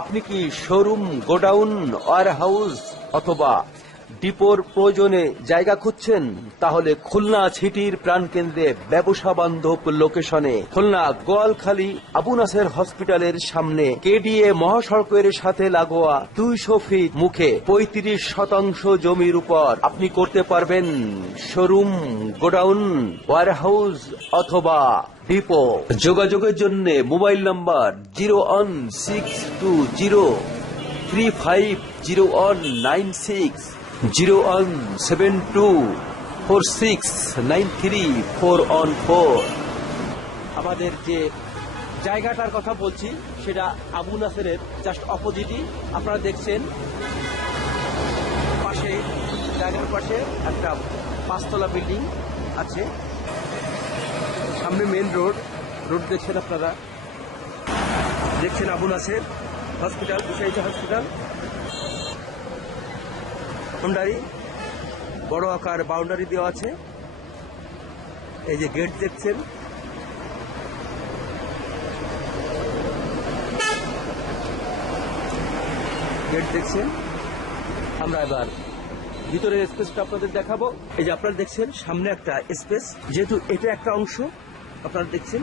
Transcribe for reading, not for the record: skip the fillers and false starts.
আপনি কি showroom, godown, warehouse অথবা ডিপোর প্রয়োজনে জায়গা খুঁজছেন? তাহলে খুলনা সিটির প্রাণকেন্দ্রে ব্যবসা বান্ধব লোকেশনে খুলনা গোয়ালখালী আবু নাসের হসপিটালের সামনে কেডিএ মহাসড়কের সাথে লাগোয়া 200 ফিট মুখে 35% জমির উপর আপনি করতে পারবেন শোরুম, গোডাউন, ওয়ারহাউস অথবা ডিপো। যোগাযোগের জন্য মোবাইল নাম্বার 01623500196, 01724693414। আমাদের যে জায়গাটার কথা বলছি সেটা আবু নাসেরের জাস্ট অপোজিটই। আপনারা দেখছেন পাশে, জায়গার পাশে একটা 5তলা বিল্ডিং আছে, সামনে মেন রোড দেখছেন আপনারা। দেখছেন আবু নাসের হসপিটাল, বিশাইজা হসপিটাল। বাউন্ডারি, বড় আকার বাউন্ডারি দেওয়া আছে। এই যে গেট দেখছেন, আমরা এবার ভিতরের স্পেসটা আপনাদের দেখাবো। এই যে আপনারা দেখছেন সামনে একটা স্পেস, যেহেতু এটা একটা অংশ আপনারা দেখছেন,